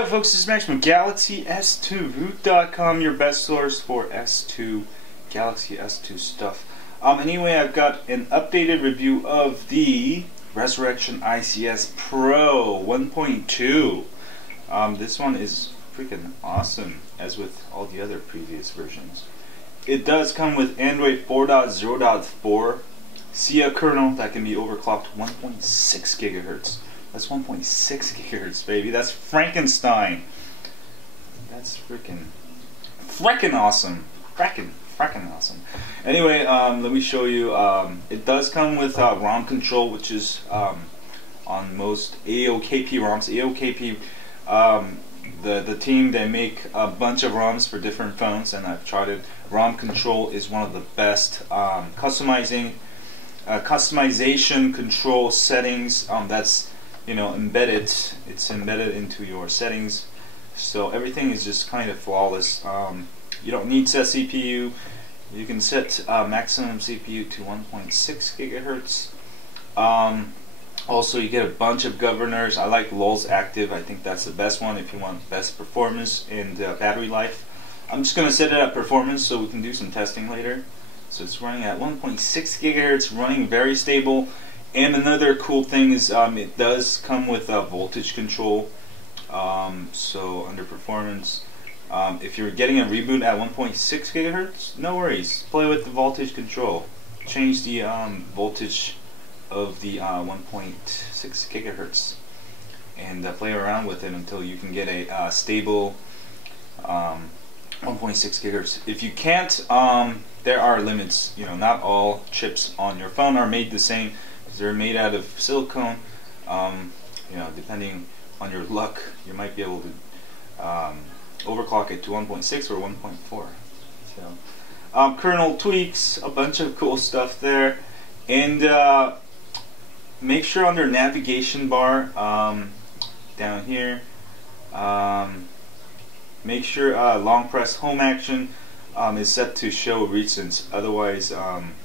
Hi folks, this is Max from Galaxy S2 Root.com, your best source for S2 Galaxy S2 stuff. Anyway, I've got an updated review of the Resurrection ICS Pro 1.2. This one is freaking awesome, as with all the other previous versions. It does come with Android 4.0.4, SIA kernel that can be overclocked 1.6 gigahertz. That's 1.6 gigahertz, baby. That's Frankenstein. That's freaking awesome. Fracking awesome. Anyway, let me show you. It does come with ROM control, which is on most AOKP ROMs. AOKP, the team, they make a bunch of ROMs for different phones, and I've tried it. ROM control is one of the best customization control settings. That's embedded. It's embedded into your settings, so everything is just kind of flawless. You don't need set CPU. You can set maximum CPU to 1.6 gigahertz. Also, you get a bunch of governors. I like LULS active. I think that's the best one if you want best performance and battery life. I'm just going to set it at performance so we can do some testing later. So it's running at 1.6 gigahertz, running very stable. And another cool thing is it does come with voltage control. So under performance, if you're getting a reboot at 1.6 gigahertz, no worries. Play with the voltage control. Change the voltage of the 1.6 gigahertz and play around with it until you can get a stable 1.6 gigahertz. If you can't, there are limits. Not all chips on your phone are made the same. They're made out of silicone. Depending on your luck, you might be able to overclock it to 1.6 or 1.4. So, kernel tweaks, a bunch of cool stuff there, and make sure under navigation bar down here, make sure long press home action is set to show recents. Otherwise,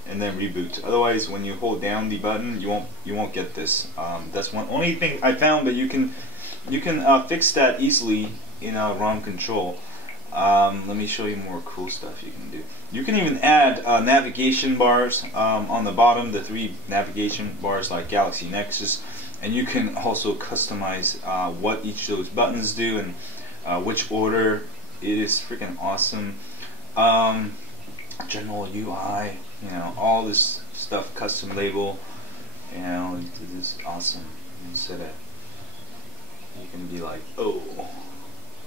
and then reboot. Otherwise, when you hold down the button, you won't get this. That's one only thing I found, but you can fix that easily in ROM control. Let me show you more cool stuff you can do. You can even add navigation bars on the bottom, the 3 navigation bars like Galaxy Nexus, and you can also customize what each of those buttons do and which order. It is freaking awesome. General UI, all this stuff, custom label, this is awesome. Instead of, you can be like, oh,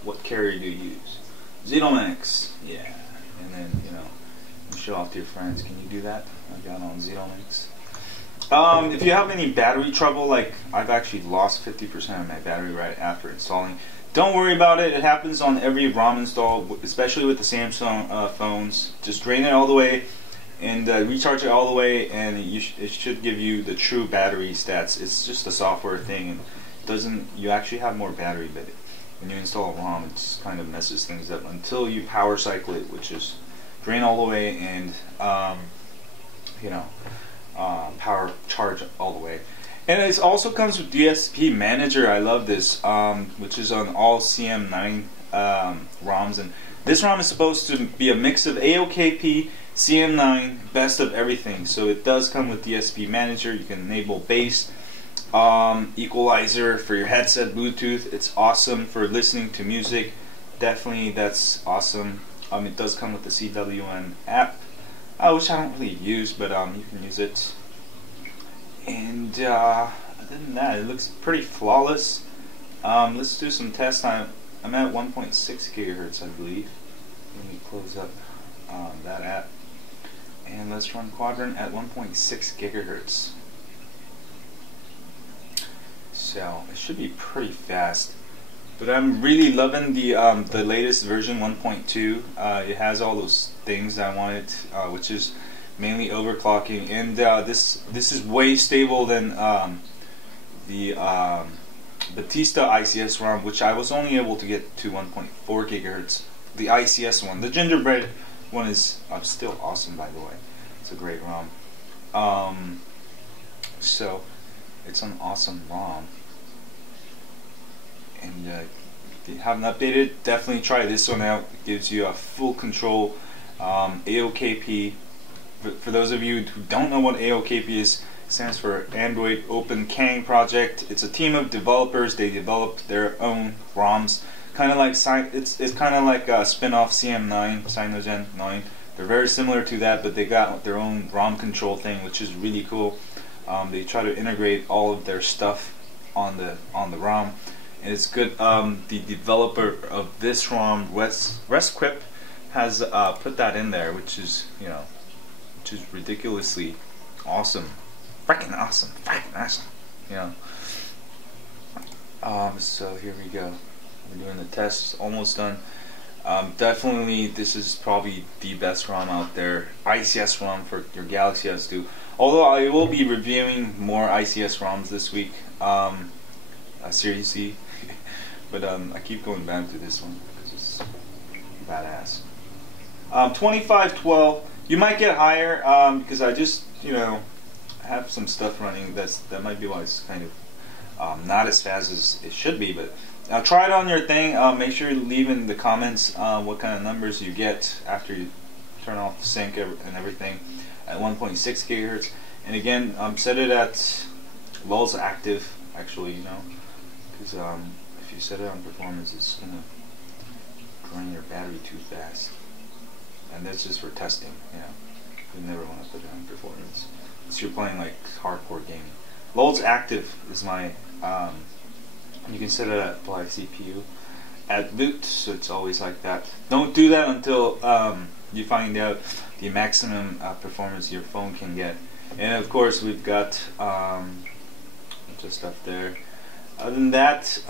what carrier do you use? Zenomix, yeah, and then show off to your friends. Can you do that? I got on Zenomix. If you have any battery trouble, like I've actually lost 50% of my battery right after installing. Don't worry about it. It happens on every ROM install, especially with the Samsung phones. Just drain it all the way and recharge it all the way, and it should give you the true battery stats. It's just a software thing, and you actually have more battery, but when you install a ROM, it just kind of messes things up until you power cycle it, which is drain all the way and power charge all the way. And it also comes with DSP Manager. I love this, which is on all CM9 ROMs. And this ROM is supposed to be a mix of AOKP, CM9, best of everything. So it does come with DSP Manager. You can enable bass, equalizer for your headset, Bluetooth. It's awesome for listening to music. Definitely, that's awesome. It does come with the CWN app, which I don't really use, but you can use it. And other than that, it looks pretty flawless. Let's do some tests. I'm at 1.6 gigahertz, I believe. Let me close up that app, and let's run Quadrant at 1.6 gigahertz. So it should be pretty fast. But I'm really loving the latest version 1.2. It has all those things I wanted, which is mainly overclocking, and this is way stable than the Batista ICS ROM, which I was only able to get to 1.4 gigahertz. The ICS one, the gingerbread one, is still awesome, by the way. It's a great ROM. So it's an awesome ROM, and if you haven't updated, definitely try this one out. It gives you a full control AOKP. For those of you who don't know what AOKP is, it stands for Android Open Kang Project. It's a team of developers. They developed their own ROMs, kind of like it's kind of like a spin-off CM9, Cyanogen 9. They're very similar to that, but they got their own ROM control thing, which is really cool. They try to integrate all of their stuff on the ROM, and it's good. The developer of this ROM, Resquip, has put that in there, which is which is ridiculously awesome, freaking awesome, So here we go. We're doing the tests, almost done. Definitely, this is probably the best ROM out there, ICS ROM for your Galaxy S2. Although I will be reviewing more ICS ROMs this week, seriously, but I keep going back to this one because it's badass. 2512. You might get higher because I just have some stuff running. That might be why it's kind of not as fast as it should be. But try it on your thing. Make sure you leave in the comments what kind of numbers you get after you turn off the sync and everything at 1.6 gigahertz. And again, set it at lulz active. Actually, because if you set it on performance, it's gonna drain your battery too fast. And that's just for testing, You never want to put it on performance unless you're playing like hardcore gaming. lulz active is my, you can set it at apply CPU at boot, so it's always like that. Don't do that until you find out the maximum performance your phone can get. And of course we've got just up there. Other than that,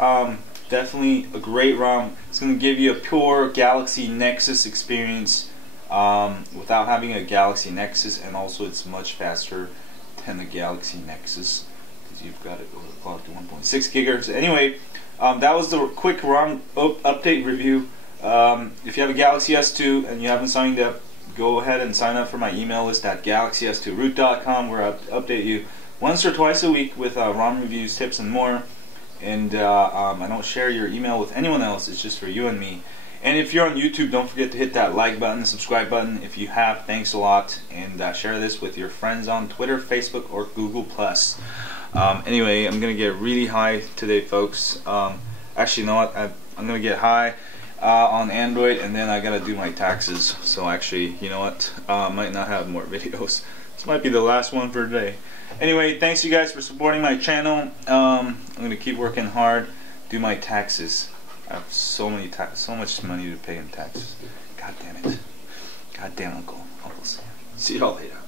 definitely a great ROM. It's going to give you a pure Galaxy Nexus experience without having a Galaxy Nexus, and also it's much faster than the Galaxy Nexus because you've got it overclocked to 1.6 gigahertz. Anyway, that was the quick ROM update review. If you have a Galaxy S2 and you haven't signed up, go ahead and sign up for my email list at galaxys2root.com, where I update you once or twice a week with ROM reviews, tips, and more. And I don't share your email with anyone else. It's just for you and me. And if you're on YouTube, don't forget to hit that like button, subscribe button. If you have, thanks a lot. And share this with your friends on Twitter, Facebook, or Google+. Anyway, I'm going to get really high today, folks. Actually, you know what? I'm going to get high on Android, and then I got to do my taxes. So actually, you know what? I might not have more videos. This might be the last one for today. Anyway, thanks you guys for supporting my channel. I'm going to keep working hard, do my taxes. I have so much money to pay in taxes. God damn it. God damn Uncle Sam. See y'all later.